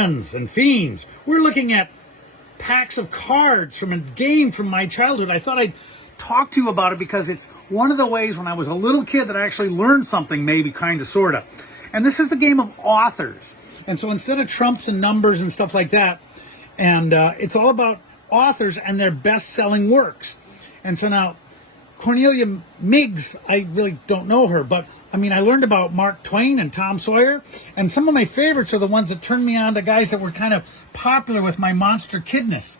friends and fiends. We're looking at packs of cards from a game from my childhood. I thought I'd talk to you about it because it's one of the ways when I was a little kid that I actually learned something, maybe, kind of, sort of. And this is the game of authors. And so instead of trumps and numbers and stuff like that, and it's all about authors and their best-selling works. And so now, Cornelia Miggs, I really don't know her, but I mean, I learned about Mark Twain and Tom Sawyer, and some of my favorites are the ones that turned me on to guys that were kind of popular with my monster kidness.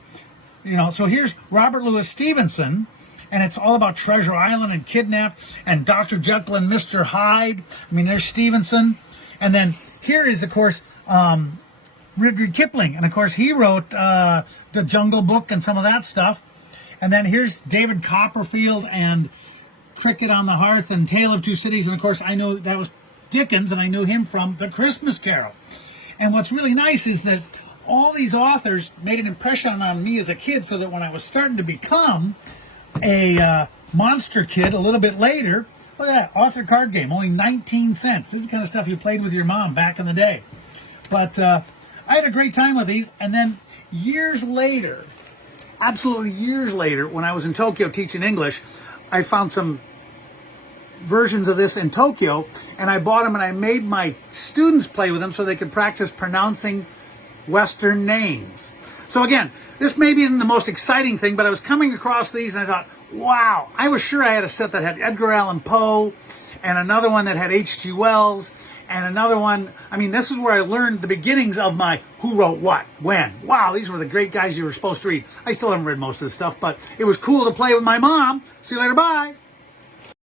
You know, so here's Robert Louis Stevenson, and it's all about Treasure Island and Kidnapped and Dr. Jekyll and Mr. Hyde. I mean, there's Stevenson. And then here is, of course, Rudyard Kipling. And, of course, he wrote The Jungle Book and some of that stuff. And then here's David Copperfield and Cricket on the Hearth and Tale of Two Cities. And, of course, I know that was Dickens, and I knew him from The Christmas Carol. And what's really nice is that all these authors made an impression on me as a kid, so that when I was starting to become a monster kid a little bit later, look at that, author card game, only 19 cents. This is the kind of stuff you played with your mom back in the day. But I had a great time with these. And then years later, absolutely years later, when I was in Tokyo teaching English, I found some versions of this in Tokyo, and I bought them and I made my students play with them so they could practice pronouncing Western names. So again, this maybe isn't the most exciting thing, but I was coming across these and I thought, wow, I was sure I had a set that had Edgar Allan Poe and another one that had H.G. Wells and another one. I mean, this is where I learned the beginnings of my who wrote what, when. Wow, these were the great guys you were supposed to read. I still haven't read most of this stuff, but it was cool to play with my mom. See you later, bye.